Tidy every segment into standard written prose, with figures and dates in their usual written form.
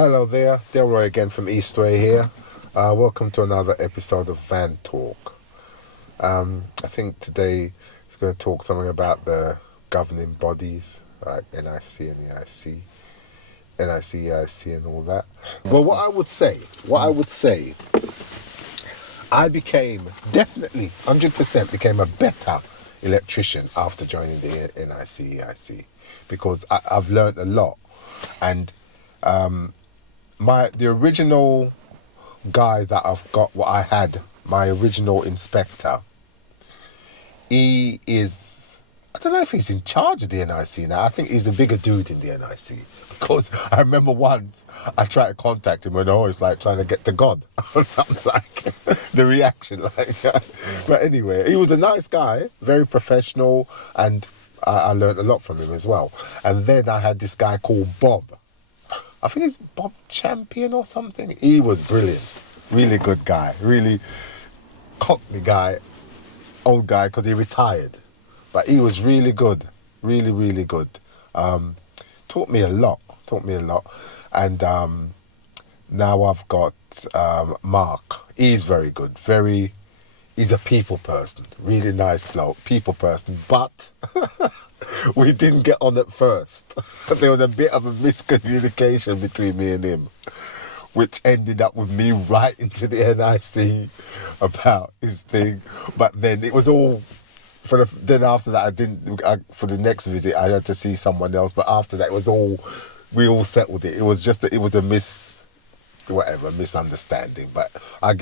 Hello there, Delroy again from Eastway here. Welcome to another episode of Van Talk. I think today is going to talk something about the governing bodies, like NIC and EIC, NICEIC and all that. Well, what I would say, I became, definitely, 100% became a better electrician after joining the NICEIC because I've learned a lot. And the original guy that I've got, what I had, my original inspector, he is, I don't know if he's in charge of the NIC now. I think he's a bigger dude in the NIC because I remember once I tried to contact him and I was like trying to get to God or something like the reaction like But anyway, he was a nice guy, very professional, and I learned a lot from him as well. And then I had this guy called Bob. I think it's Bob Champion or something. He was brilliant. Really good guy. Really cockney guy. Old guy because he retired. But he was really good. Really, really good. Taught me a lot. And now I've got Mark. He's very good. He's a people person. Really nice bloke. People person. But we didn't get on at first. There was a bit of a miscommunication between me and him, which ended up with me writing to the NIC about his thing. But then it was all, then after that, for the next visit, I had to see someone else. But after that, we all settled it. It was just, it was a misunderstanding. But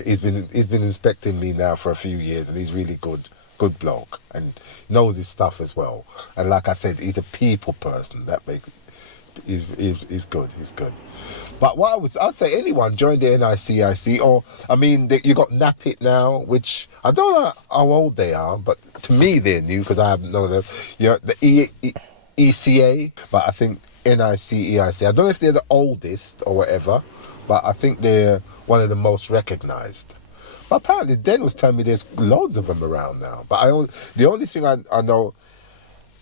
he's been inspecting me now for a few years, and he's really good bloke, and knows his stuff as well. And like I said, he's a people person. He's good. But I'd say anyone join the NICEIC, or you got NAPIT now, which I don't know how old they are, but to me they're new because I haven't known them. The ECA, but I think NICEIC. I don't know if they're the oldest or whatever, but I think they're one of the most recognised. But apparently, Den was telling me there's loads of them around now. But the only thing I know,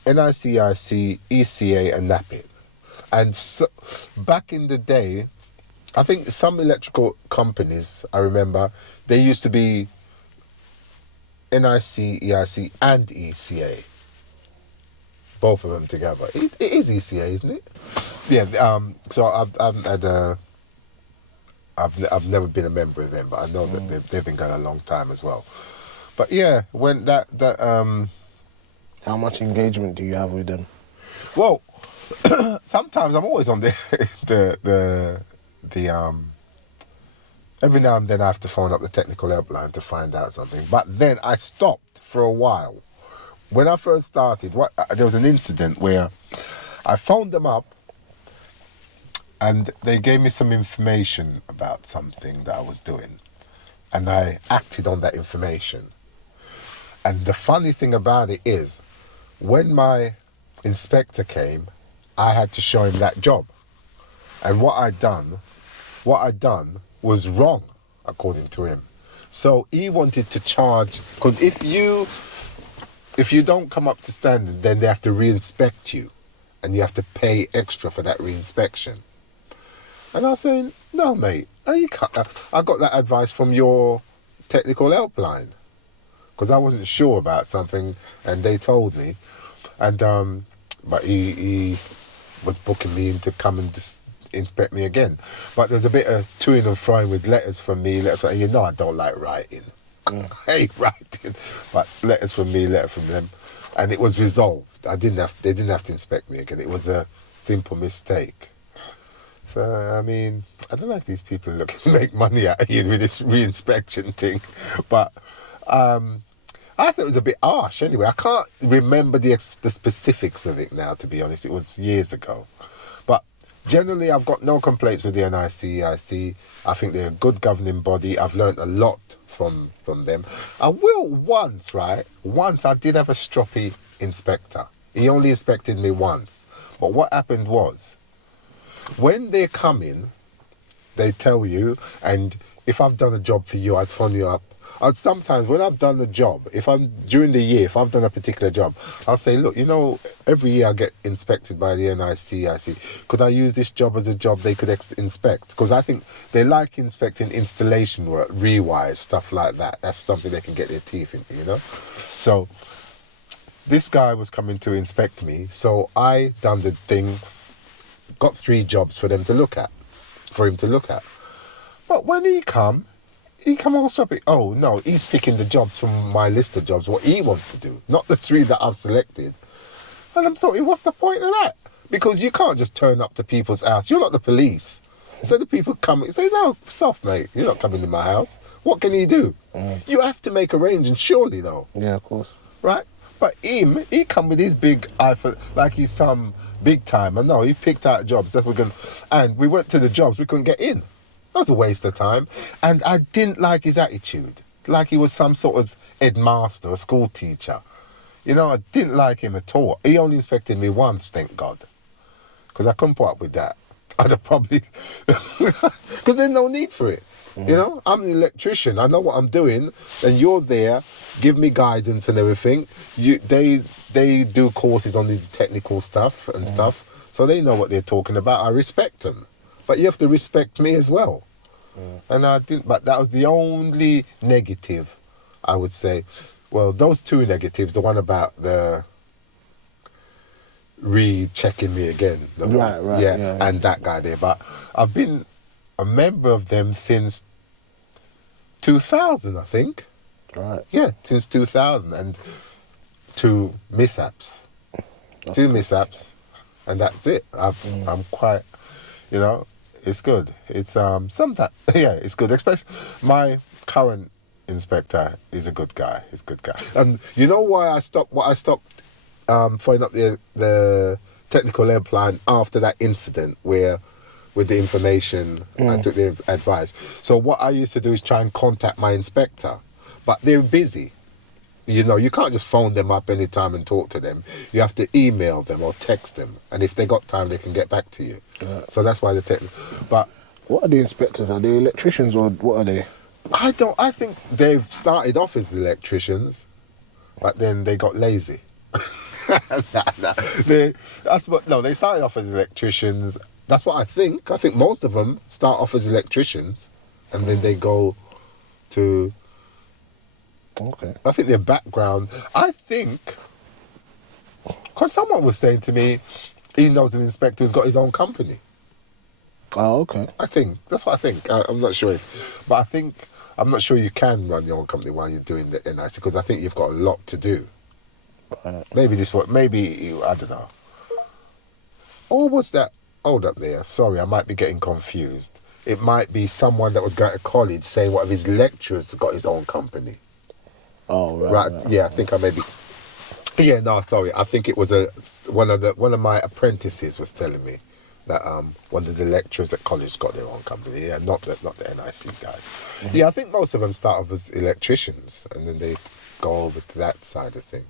NICEIC, ECA, and NAPIT. And so, back in the day, I think some electrical companies, I remember, they used to be NIC, EIC, and ECA. Both of them together. It is ECA, isn't it? Yeah. So I've never been a member of them, but I know that they've been going a long time as well. But yeah, when that how much engagement do you have with them? Well, sometimes I'm always on the every now and then I have to phone up the technical helpline to find out something. But then I stopped for a while. When I first started, there was an incident where I phoned them up, and they gave me some information about something that I was doing. And I acted on that information. And the funny thing about it is, when my inspector came, I had to show him that job. And what I'd done was wrong, according to him. So he wanted to charge, because if you don't come up to standard, then they have to re-inspect you. And you have to pay extra for that re-inspection. And I was saying, no, mate, I got that advice from your technical helpline because I wasn't sure about something, and they told me. And but he was booking me in to come and just inspect me again. But there's a bit of toing and froing with letters from me. And I don't like writing. I hate writing. But letters from me, letter from them, and it was resolved. They didn't have to inspect me again. It was a simple mistake. So, I don't know if these people are looking to make money out of you with this re-inspection thing. But I thought it was a bit harsh anyway. I can't remember the specifics of it now, to be honest. It was years ago. But generally, I've got no complaints with the NICEIC. I think they're a good governing body. I've learned a lot from them. I will once I did have a stroppy inspector. He only inspected me once. But what happened was, when they come in, they tell you, and if I've done a job for you, I'd phone you up Sometimes when I've done the job, during the year, if I've done a particular job, I'll say, look, every year I get inspected by the NICEIC. Could I use this job as a job they could inspect? Because I think they like inspecting installation work, rewires, stuff like that. That's something they can get their teeth into, So this guy was coming to inspect me, so I done the thing, got 3 jobs for him to look at. But when he come all shopping. Oh no, he's picking the jobs from my list of jobs, what he wants to do, not the 3 that I've selected. And I'm thinking, what's the point of that? Because you can't just turn up to people's house. You're not the police. So the people come and say, no, soft mate, you're not coming to my house. What can he do? You have to make arrangements, surely though. Yeah, of course. Right? But he come with his big eye for, like he's some big timer. No, he picked out jobs that and we went to the jobs, we couldn't get in. That was a waste of time. And I didn't like his attitude. Like he was some sort of headmaster, a school teacher. I didn't like him at all. He only inspected me once, thank God. Because I couldn't put up with that. I'd have probably... Because there's no need for it. I'm an electrician. I know what I'm doing. And you're there, give me guidance and everything. They do courses on the technical stuff and stuff. So they know what they're talking about. I respect them. But you have to respect me as well. And I didn't, but that was the only negative, I would say. Well, those 2 negatives, the one about the rechecking me again. Right. Yeah. And that guy there. But I've been a member of them since 2000, I think. Right. Yeah, since 2000. And 2 mishaps. That's 2 mishaps. And that's it. I'm quite, it's good. It's sometimes it's good. Especially my current inspector is a good guy. He's a good guy. And you know why I stopped following up the technical helpline after that incident where with the information I took the advice. So what I used to do is try and contact my inspector, but they're busy. You can't just phone them up anytime and talk to them. You have to email them or text them. And if they got time, they can get back to you. Yeah. So that's why But what are the inspectors? Are they electricians or what are they? I think they've started off as electricians, but then they got lazy. They started off as electricians. That's what I think. I think most of them start off as electricians and then they go to... Okay. I think their background, because someone was saying to me, he knows an inspector who's got his own company. Oh, okay. That's what I think. I'm not sure I'm not sure you can run your own company while you're doing the NICEIC, because I think you've got a lot to do. Right. Maybe, I don't know. Or was that, hold up there, sorry, I might be getting confused. It might be someone that was going to college saying one of his lecturers got his own company. Oh, right. Yeah, I think I maybe... Yeah, no, sorry. I think it was one of my apprentices was telling me that one of the lecturers at college got their own company. Yeah, not the NICEIC guys. Mm-hmm. Yeah, I think most of them start off as electricians and then they go over to that side of things.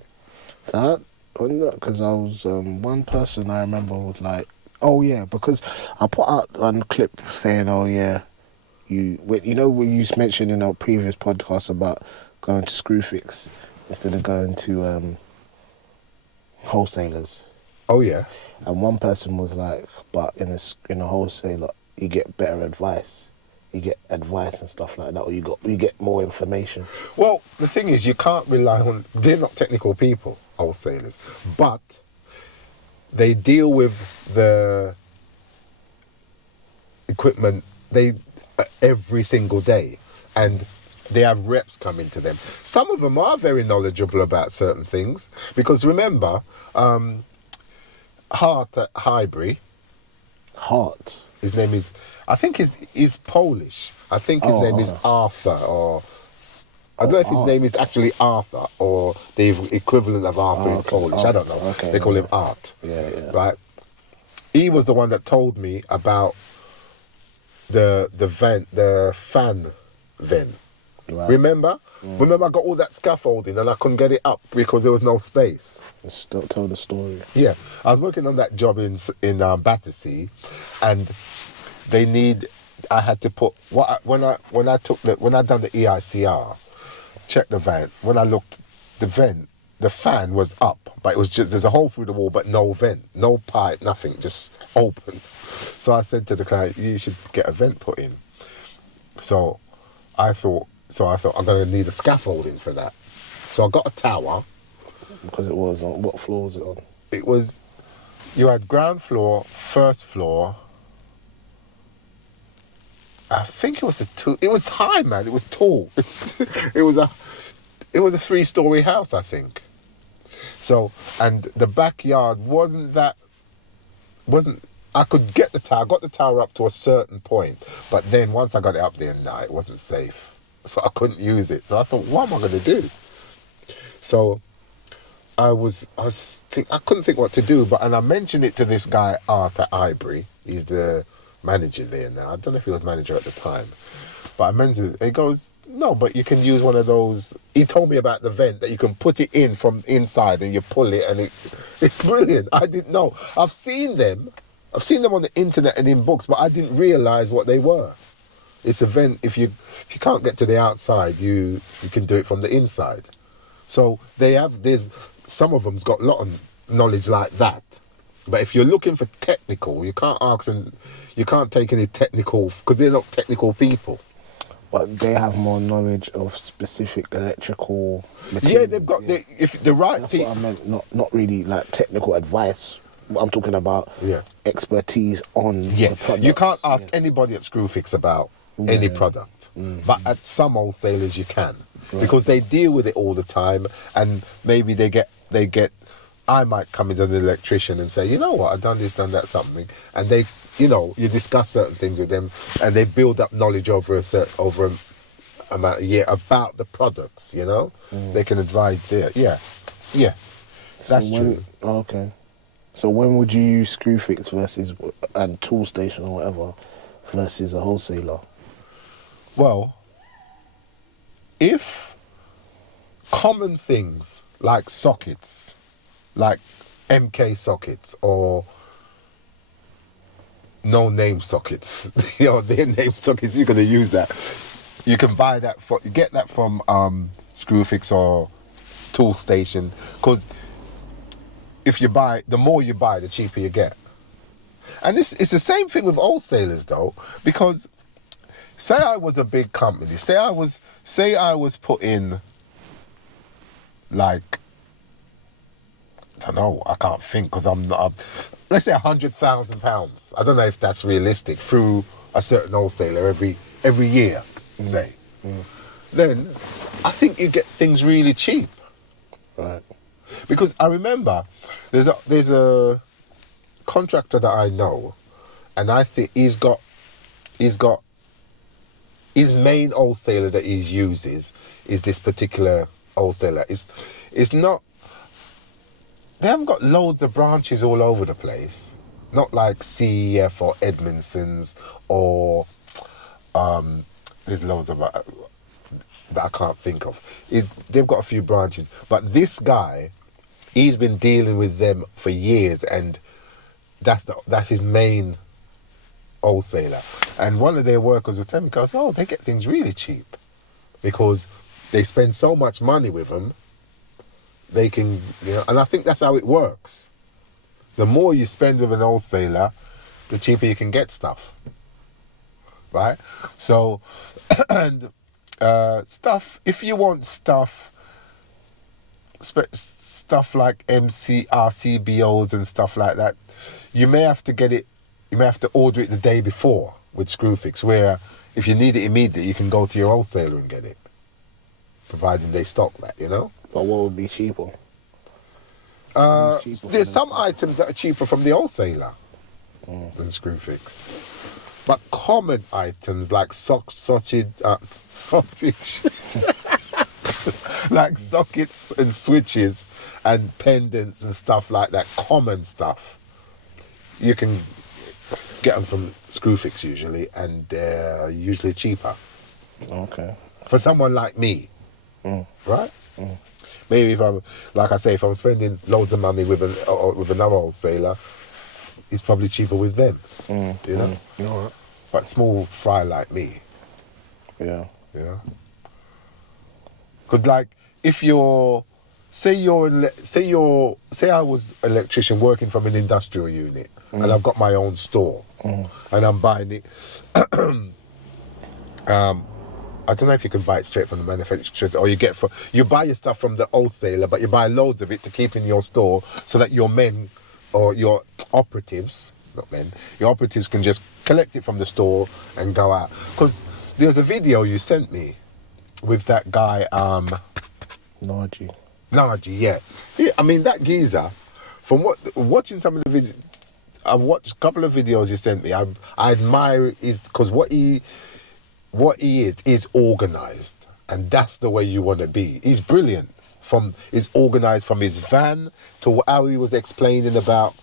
So, because I was one person I remember was like, oh yeah, because I put out one clip saying, oh yeah, when you mentioned in our previous podcast about going to Screwfix instead of going to wholesalers. Oh yeah. And one person was like, but in a wholesaler you get better advice. You get advice and stuff like that, or you get more information. Well, the thing is, you can't rely on... They're not technical people, wholesalers, but they deal with the equipment every single day, and they have reps coming to them. Some of them are very knowledgeable about certain things, because remember, Hart at Highbury. Hart? His name is, I think he's Polish. I think his name is Arthur, or... I don't know if his name is actually Arthur, or the equivalent of Arthur in Polish. I don't know. Okay, they call him Art. Yeah. Right? He was the one that told me about the fan vent. Right. Remember? Remember I got all that scaffolding and I couldn't get it up because there was no space. Still tell the story. Yeah. I was working on that job in Battersea, and I had to put when I done the EICR, checked the vent. When I looked, the fan was up, but it was just, there's a hole through the wall, but no vent, no pipe, nothing, just open. So I said to the client, you should get a vent put in. So I thought I'm going to need a scaffolding for that. So I got a tower. Because it was on, what floor was it on? It was, you had ground floor, first floor. I think it was it was high, man. It was tall. It was a 3-story house, I think. So, and the backyard I could get the tower, got the tower up to a certain point, but then once I got it up there, it wasn't safe. So I couldn't use it. So I thought, what am I going to do? So I couldn't think what to do, and I mentioned it to this guy, Art at Highbury. He's the manager there now. I don't know if he was manager at the time. But I mentioned it. He goes, no, but you can use one of those. He told me about the vent that you can put it in from inside and you pull it, and it's brilliant. I didn't know. I've seen them on the internet and in books, but I didn't realise what they were. It's a vent. If you can't get to the outside, you can do it from the inside. So there's some of them's got a lot of knowledge like that. But if you're looking for technical, you can't ask and you can't take any technical, because they're not technical people. But they have more knowledge of specific electrical materials. Yeah, they've got if the right That's people. what I meant, not really like technical advice. I'm talking about expertise on the product. You can't ask anybody at Screwfix about any product. But at some wholesalers you can. Because they deal with it all the time, and maybe they get I might come in as an electrician and say, you know what, I've done this, done that, something, and they, you discuss certain things with them, and they build up knowledge over an amount of year about the products. They can advise there. That's true. Okay. So when would you use Screwfix versus and Tool Station or whatever versus a wholesaler? Well, if common things like sockets, like MK sockets or no name sockets, their name sockets, you're going to use that. You can buy that get that from Screwfix or Tool Station, because if you buy, the more you buy, the cheaper you get. And it's the same thing with wholesalers though, because say I was a big company, say I was putting like, I don't know, I can't think because I'm not, let's say £100,000. I don't know if that's realistic, through a certain wholesaler every year, say. Then I think you get things really cheap. Right. Because I remember there's a contractor that I know, and I think he's got his main wholesaler that he uses is this particular wholesaler. It's not, they haven't got loads of branches all over the place. Not like CEF or Edmondson's or there's loads of that I can't think of. They've got a few branches, but this guy, he's been dealing with them for years, and that's his main wholesaler. And one of their workers was telling me, goes, oh, they get things really cheap because they spend so much money with them. They can, and I think that's how it works. The more you spend with an wholesaler, the cheaper you can get stuff, right? So, and stuff, if you want stuff like RCBOs and stuff like that, you may have to order it the day before with Screwfix, where if you need it immediately, you can go to your wholesaler and get it, providing they stock that, But what would be cheaper? There's some items that are cheaper from the wholesaler than Screwfix. But common items like sausage, like sockets and switches and pendants and stuff like that, common stuff, you can get them from Screwfix usually, and they're usually cheaper. Okay. For someone like me, right? Maybe if I'm, like I say, if I'm spending loads of money with another wholesaler, it's probably cheaper with them, you know? Right. But small fry like me, Yeah. because Because like, if you're, say I was an electrician working from an industrial unit, and I've got my own store, and I'm buying it. I don't know if you can buy it straight from the manufacturer, or you buy your stuff from the wholesaler, but you buy loads of it to keep in your store so that your men or your operatives, not men, your operatives can just collect it from the store and go out. Because there's a video you sent me with that guy, Nagy. Nagy, yeah. I mean, that geezer, from watching some of the videos, I've watched a couple of videos you sent me. I admire his, because what he is organised, and that's the way you want to be. He's brilliant. He's organised from his van to how he was explaining about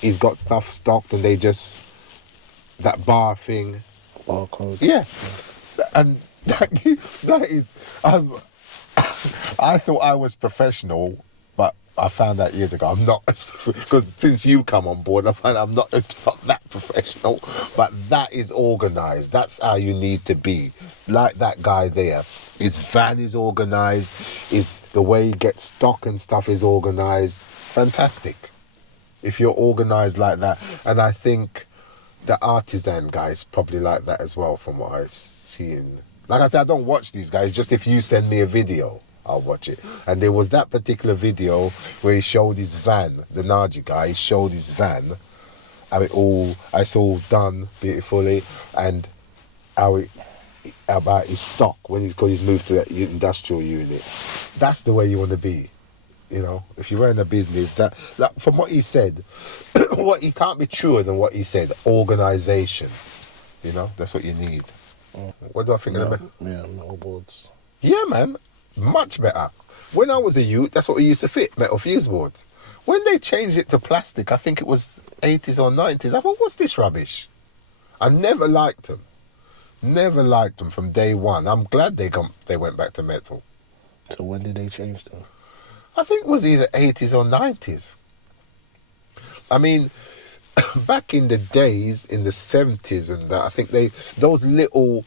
he's got stuff stocked and they just, that bar thing. Barcode. Yeah. And that is, I thought I was professional, but I found out years ago I'm not, because since you come on board, I find I'm not that professional, but that is organised. That's how you need to be. Like that guy there. His van is organised, the way he gets stock and stuff is organised. Fantastic. If you're organised like that. And I think the artisan guys probably like that as well, from what I've seen. Like I said, I don't watch these guys, just if you send me a video, I'll watch it. And there was that particular video where he showed his van, the Nagy guy, he showed his van, it's all done beautifully, and about his stock because he's moved to that industrial unit. That's the way you want to be, you know. If you run a business, that from what he said, what he can't be truer than what he said. Organisation, you know, that's what you need. What do I think of that? Yeah, metal boards. Yeah, man, much better. When I was a youth, that's what we used to fit, metal fuse boards. When they changed it to plastic, I think it was 80s or 90s, I thought, what's this rubbish? I never liked them. Never liked them from day one. I'm glad they went back to metal. So when did they change them? I think it was either 80s or 90s. I mean, back in the days, in the 70s and that, I think those little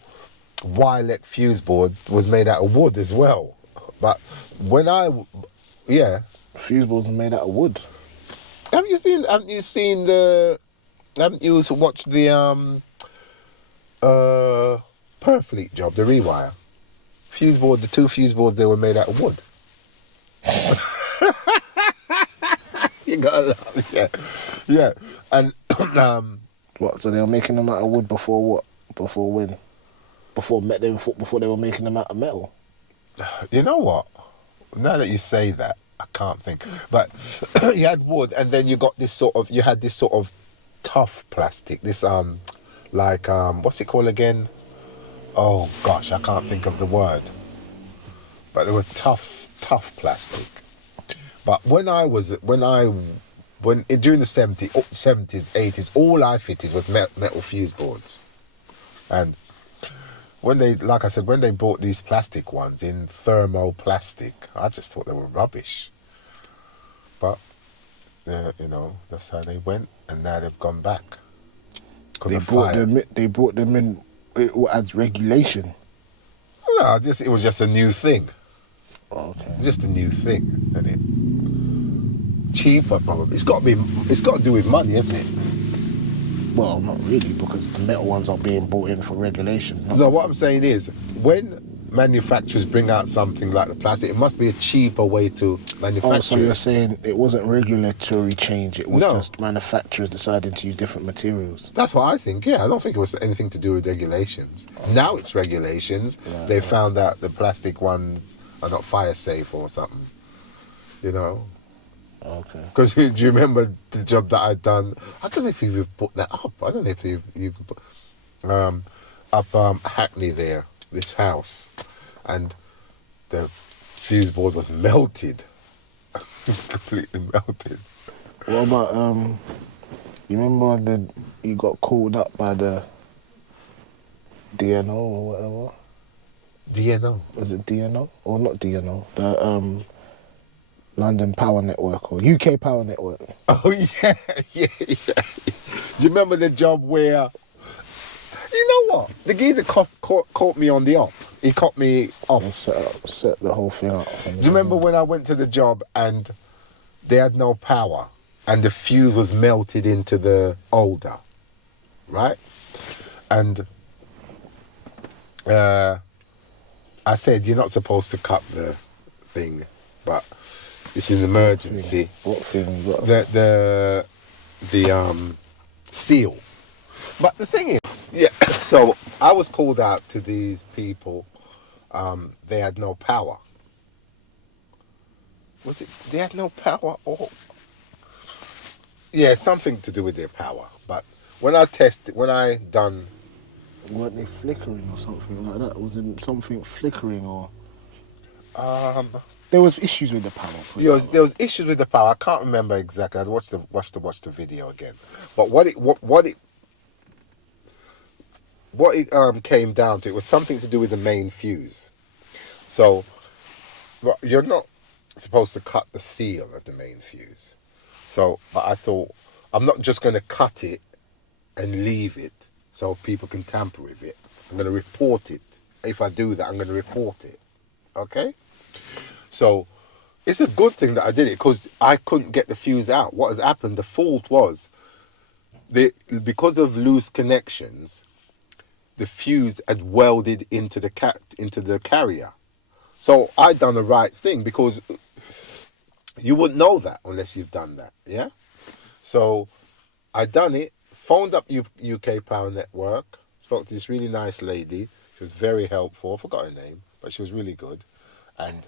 Wilex fuse board was made out of wood as well. But when fuse boards are made out of wood. Haven't you watched the Perfleet job, the rewire? The two fuse boards, they were made out of wood. You gotta laugh, yeah. And what? So they were making them out of wood before what? Before when? Before they were making them out of metal. You know what? Now that you say that, I can't think. But you had wood, and then you had this sort of tough plastic. This what's it called again? Oh gosh, I can't think of the word. But they were tough plastic. But during the 70s, 80s, all I fitted was metal fuse boards. And when they bought these plastic ones in thermoplastic, I just thought they were rubbish. But, you know, that's how they went, and now they've gone back. They brought them in as regulation. No, it was just a new thing. Oh, okay. Just a new thing, isn't it? Cheaper, probably. It's got to do with money, isn't it? Well, not really, because the metal ones are being brought in for regulation. No, what I'm saying is, when manufacturers bring out something like the plastic, it must be a cheaper way to manufacture. Oh, so you're saying it wasn't regulatory change, it was No. just manufacturers deciding to use different materials. That's what I think, yeah. I don't think it was anything to do with regulations. Now it's regulations. Right, They found out the plastic ones are not fire safe or something, you know. Okay. Because do you remember the job that I'd done? I don't know if you've put that up. I don't know if you've put up Hackney there, this house, and the fuse board was melted, completely melted. What about you remember when you got called up by the DNO or whatever? DNO. Was it DNO or not DNO? The London Power Network or UK Power Network. Oh yeah. Do you remember the job where, you know what? The geezer caught me on the op. He caught me off. And set the whole thing up. Do you remember when I went to the job and they had no power and the fuse was melted into the holder, right? And I said, you're not supposed to cut the thing, but it's an emergency. What thing? The seal. But the thing is, yeah, so I was called out to these people. They had no power. Was it they had no power or? Yeah, something to do with their power. But when I done. Weren't they flickering or something like that? Wasn't something flickering or? There was issues with the power. There was issues with the power. I can't remember exactly. I'd watch the video again. But what it came down to, it was something to do with the main fuse. So you're not supposed to cut the seal of the main fuse. So, but I thought, I'm not just going to cut it and leave it so people can tamper with it. I'm going to report it. If I do that, I'm going to report it. Okay? So it's a good thing that I did it because I couldn't get the fuse out. What has happened, the fault was, because of loose connections, the fuse had welded into the carrier. So I done the right thing because you wouldn't know that unless you've done that, yeah? So I done it, phoned up UK Power Network, spoke to this really nice lady. She was very helpful. I forgot her name, but she was really good. And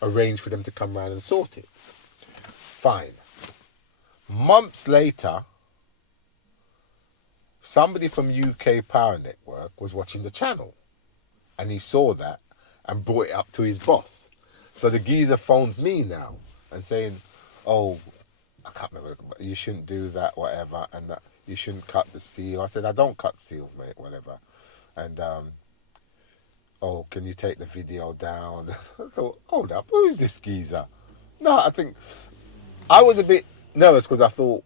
arranged for them to come round and sort it. Fine. Months later, somebody from UK Power Network was watching the channel. And he saw that and brought it up to his boss. So the geezer phones me now and saying, oh, I can't remember, you shouldn't do that, whatever, and that you shouldn't cut the seal. I said, I don't cut seals, mate, whatever. And, oh, can you take the video down? I thought, hold up, who is this geezer? No, I think, I was a bit nervous because I thought,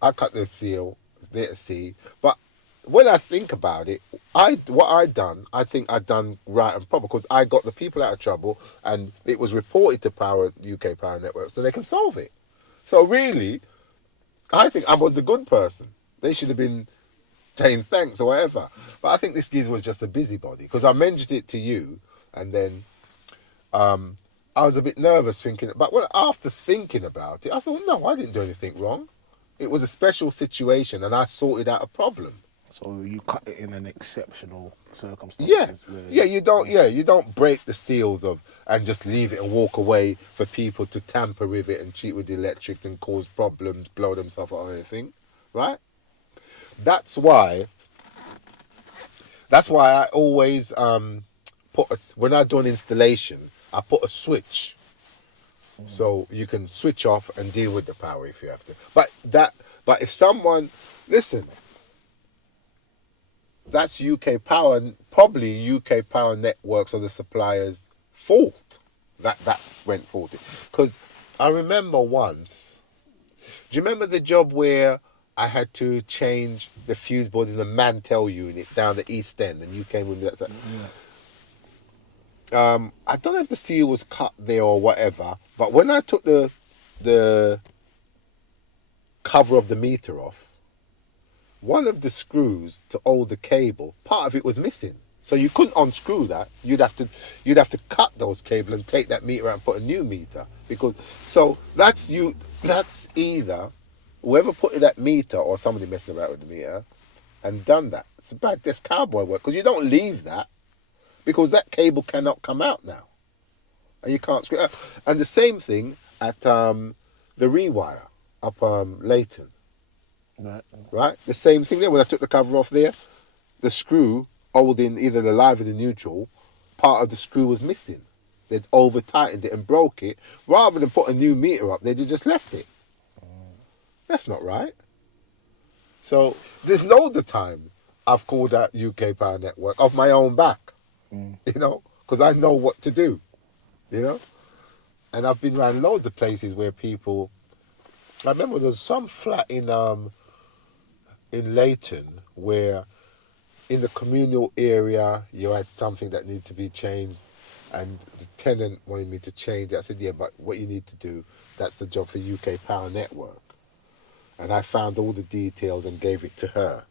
I cut the seal, it's there to see. But when I think about it, what I think I done right and proper because I got the people out of trouble and it was reported to UK Power Network so they can solve it. So really, I think I was the good person. They should have been saying thanks or whatever. But I think this geezer was just a busybody because I mentioned it to you and then I was a bit nervous thinking, but after thinking about it, I thought, no, I didn't do anything wrong. It was a special situation and I sorted out a problem. So you cut it in an exceptional circumstance. Yeah, you don't break the seals and just leave it and walk away for people to tamper with it and cheat with the electric and cause problems, blow themselves up or anything, right? That's why I always when I do an installation, I put a switch. So you can switch off and deal with the power if you have to. But if someone, listen, that's UK Power, probably UK Power Networks or the supplier's fault. That went faulty. Because I remember once, do you remember the job where I had to change the fuse board in the Mantel unit down the East End and you came with me that time? Yeah. I don't know if the seal was cut there or whatever, but when I took the cover of the meter off, one of the screws to hold the cable, part of it was missing. So you couldn't unscrew that. You'd have to cut those cables and take that meter out and put a new meter. That's either whoever put that meter or somebody messing about with the meter and done that. It's that's cowboy work because you don't leave that because that cable cannot come out now. And you can't screw it out. And the same thing at the rewire up Leighton. Right? The same thing there. When I took the cover off there, the screw holding either the live or the neutral, part of the screw was missing. They'd over-tightened it and broke it. Rather than put a new meter up, they'd just left it. That's not right. So there's loads of time I've called out UK Power Network off my own back, you know, because I know what to do, you know. And I've been around loads of places where people, I remember there's some flat in Leighton where in the communal area, you had something that needed to be changed, and the tenant wanted me to change it. I said, yeah, but what you need to do, that's the job for UK Power Network. And I found all the details and gave it to her.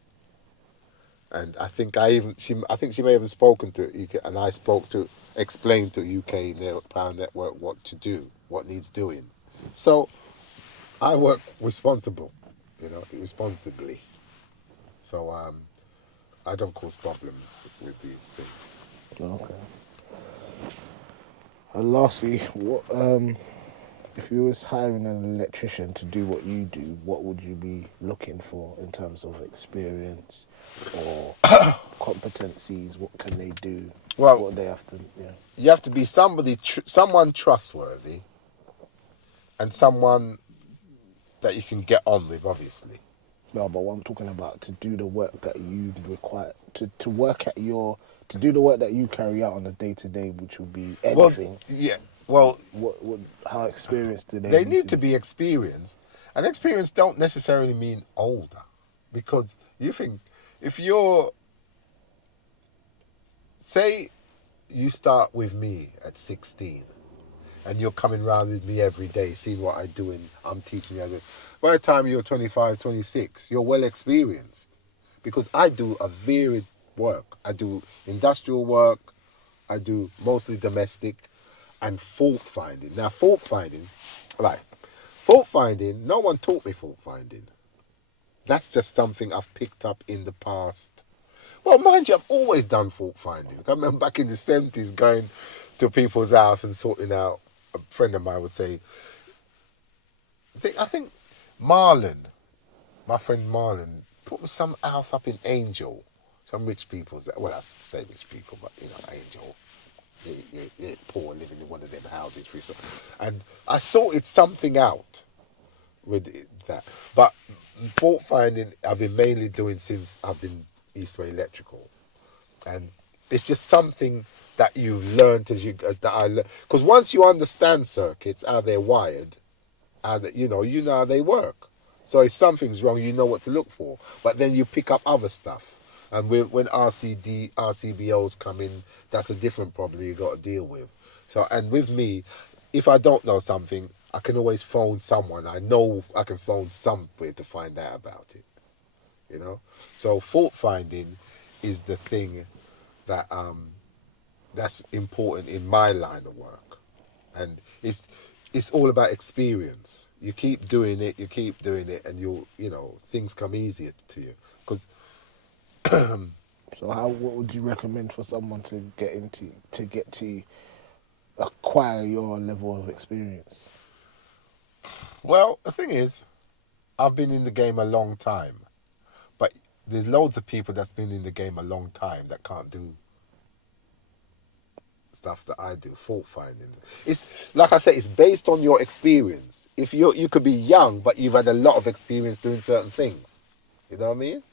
And I think I think she may have spoken to UK, and I explained to UK Power Network what to do, what needs doing. So I work responsibly. So I don't cause problems with these things. Okay. And lastly, what if you was hiring an electrician to do what you do, what would you be looking for in terms of experience or competencies? What can they do? Well, what they have to, you have to be someone trustworthy, and someone that you can get on with, obviously. No, but what I'm talking about, to do the work that you require, to do the work that you carry out on a day to day, which will be anything. Well, yeah. Well, how experienced do they? They need to be experienced, and experience don't necessarily mean older, because you think if say you start with me at 16, and you're coming around with me every day, seeing what I do, and I'm teaching you. By the time you're 25, 26, you're well experienced, because I do a varied work. I do industrial work, I do mostly domestic, and fault finding. Now, fault finding, no one taught me fault finding. That's just something I've picked up in the past. Well, mind you, I've always done fault finding. I remember back in the 70s going to people's house and sorting out. A friend of mine would say, I think Marlon, my friend Marlon, put me some house up in Angel. Some rich people's, well, I say rich people, but Angel. You're poor living in one of them houses. And I sorted something out with that. But fault finding I've been mainly doing since I've been Eastway Electrical. And it's just something that you've learned because once you understand circuits, how they're wired, you know how they work. So if something's wrong, you know what to look for. But then you pick up other stuff. And when RCBOs come in, that's a different problem you got to deal with. So, and with me, if I don't know something, I can always phone someone. I know I can phone somewhere to find out about it. So fault finding is the thing that that's important in my line of work, and it's all about experience. You keep doing it, and things come easier to you because. So what would you recommend for someone to get to acquire your level of experience? Well, the thing is, I've been in the game a long time, but there's loads of people that's been in the game a long time that can't do stuff that I do, fault finding. It's like I said, it's based on your experience. If you could be young, but you've had a lot of experience doing certain things. You know what I mean?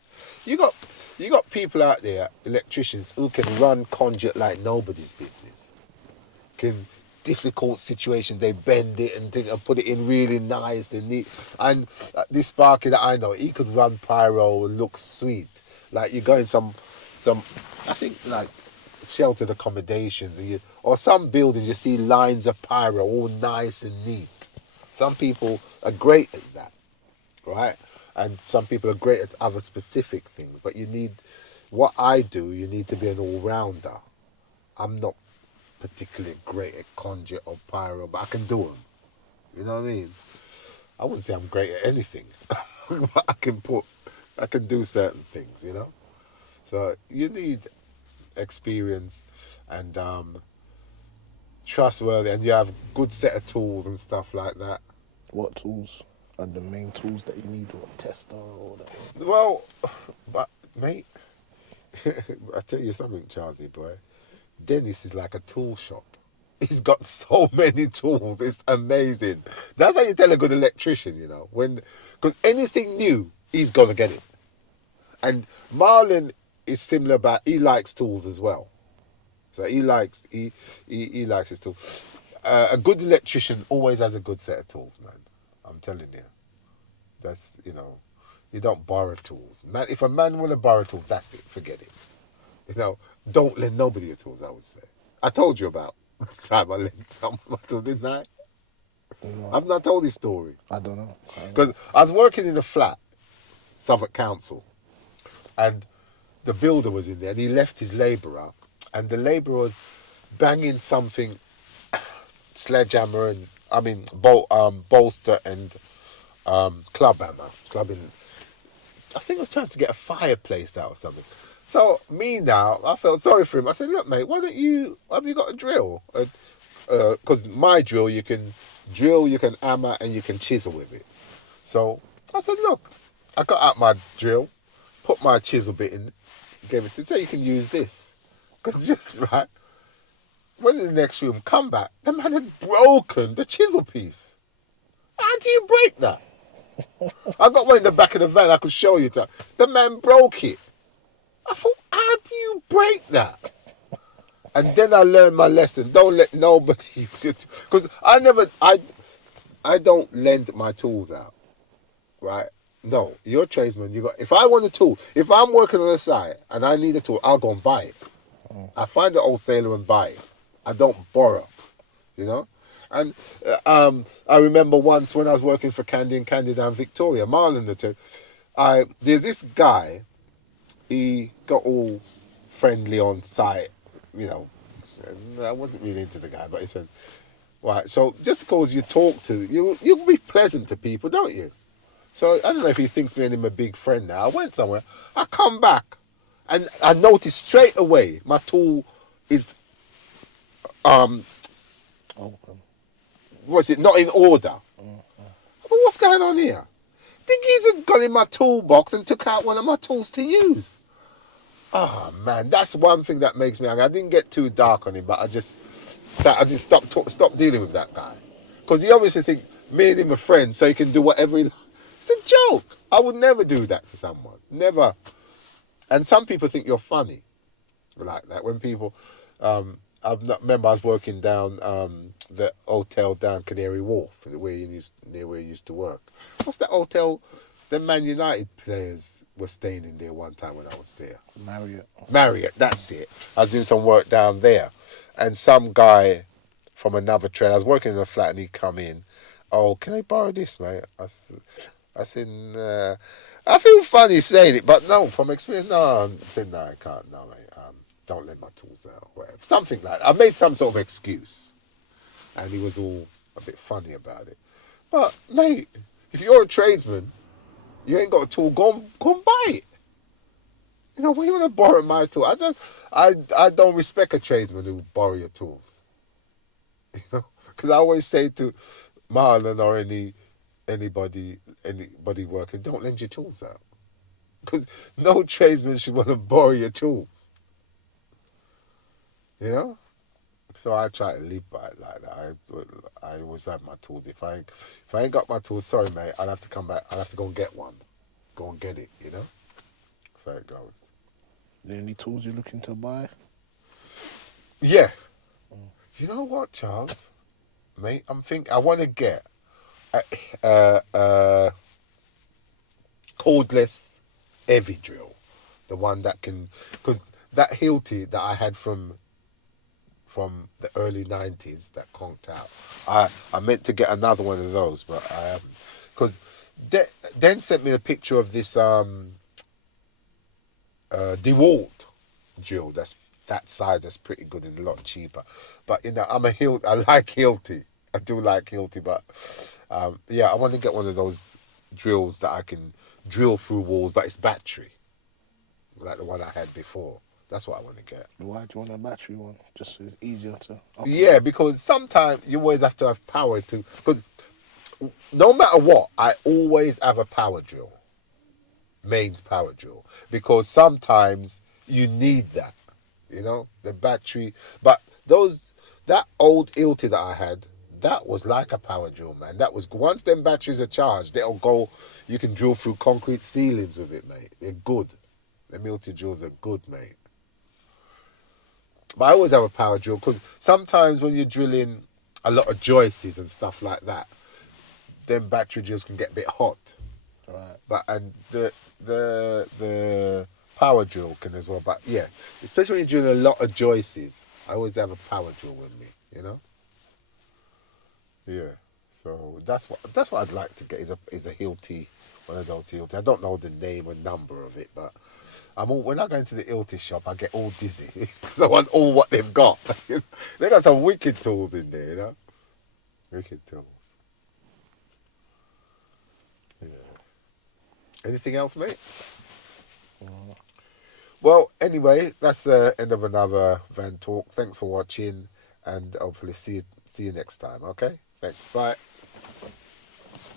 You got people out there, electricians, who can run conduit like nobody's business. Difficult situation, they bend it and put it in really nice and neat. And this Sparky that I know, he could run pyro and look sweet. Like you go in some I think like sheltered accommodations, or some buildings you see lines of pyro all nice and neat. Some people are great at that, right? And some people are great at other specific things. But you need to be an all-rounder. I'm not particularly great at conduit or pyro, but I can do them. You know what I mean? I wouldn't say I'm great at anything, but I can do certain things, So you need experience and trustworthy, and you have good set of tools and stuff like that. What tools are the main tools that you need, or tester or whatever? Well, but mate, I tell you something, Charlie boy. Dennis is like a tool shop. He's got so many tools. It's amazing. That's how you tell a good electrician, because anything new, he's gonna get it. And Marlon is similar, but he likes tools as well. So he likes his tools. A good electrician always has a good set of tools, man. I'm telling you. That's you don't borrow tools. Man, if a man want to borrow tools, that's it. Forget it. You know, don't lend nobody your tools, I would say. I told you about the time I lent someone my tools, didn't I? No, I've not told this story. I don't know. Because I was working in a flat, Southwark Council, and the builder was in there, and he left his labourer, and the labourer was banging something, sledgehammer and, bolster and club hammer, clubbing. I think I was trying to get a fireplace out or something. So me now, I felt sorry for him. I said, look, mate, have you got a drill? Because my drill, you can hammer, and you can chisel with it. So I said, look, I got out my drill, put my chisel bit in, gave it to him, so you can use this. Because just, right, went in the next room, come back, the man had broken the chisel piece. How do you break that? I got one in the back of the van, I could show you. The man broke it. I thought, how do you break that? And then I learned my lesson. Don't let nobody use it. Because I don't lend my tools out. Right? No, you're a tradesman. If I want a tool, if I'm working on a site and I need a tool, I'll go and buy it. I find a wholesaler and buy it. I don't borrow. You know? And I remember once when I was working for Candy and Victoria, Marlon the two, there's this guy, he got all friendly on site, you know, and I wasn't really into the guy, but he said, right, so just because you talk to, you'll be pleasant to people, don't you? So I don't know if he thinks me and him a big friend now. I went somewhere, I come back, and I noticed straight away my tool is, was it not in order? But what's going on here? The geezer got in my toolbox and took out one of my tools to use. Oh man, that's one thing that makes me angry. I didn't get too dark on him, but I just stopped dealing with that guy, because he obviously think me and him are friends, so he can do whatever he. It's a joke. I would never do that to someone, never. And some people think you're funny, like that. When people, remember I was working down the hotel down Canary Wharf, where you used to work. What's that hotel? The Man United players were staying in there one time when I was there. Marriott, that's it. I was doing some work down there, and some guy from another trade, I was working in a flat, and he come in. Oh, can I borrow this, mate? I said, nah. I feel funny saying it, but no, from experience, no. I said, no, I can't, no, mate. Don't let my tools out, whatever. Something like that. I made some sort of excuse, and he was all a bit funny about it. But, mate, if you're a tradesman, you ain't got a tool, go and buy it. You know, when you want to borrow my tool, I don't respect a tradesman who borrow your tools. You know, because I always say to Marlon or anybody working, don't lend your tools out. Because no tradesman should want to borrow your tools. You know? So I try to live by it like that. I always have my tools. If I ain't got my tools, sorry mate, I'll have to come back. I'll have to go and get one. Go and get it, you know? So it goes. Are there any tools you're looking to buy? Yeah. You know what, Charles? Mate, I want to get a cordless heavy drill. The one that can... Because that Hilti that I had from the early 90s that conked out. I meant to get another one of those, but I haven't. Because Den sent me a picture of this DeWalt drill that size, that's pretty good and a lot cheaper. But, you know, I like Hilti. I do like Hilti, but yeah, I want to get one of those drills that I can drill through walls, but it's battery. Like the one I had before. That's what I want to get. Why do you want a battery one? Just so it's easier to... Okay. Yeah, because sometimes you always have to have power to... Because no matter what, I always have a power drill. Mains power drill. Because sometimes you need that. You know? The battery... But that old Ilti that I had, that was like a power drill, man. That was... Once them batteries are charged, they'll go... You can drill through concrete ceilings with it, mate. They're good. Them Ilti drills are good, mate. But I always have a power drill, because sometimes when you're drilling a lot of joists and stuff like that, them battery drills can get a bit hot. Right. But and the power drill can as well. But yeah, especially when you're doing a lot of joists, I always have a power drill with me. You know. Yeah. So that's what I'd like to get is a Hilti, one of those Hilti. I don't know the name and number of it, but when I go into the Hilti shop, I get all dizzy because I want all what they've got. They got some wicked tools in there, you know. Wicked tools. Yeah. Anything else, mate? Well, anyway, that's the end of another Van Talk. Thanks for watching, and hopefully see you next time. Okay. Thanks. Bye.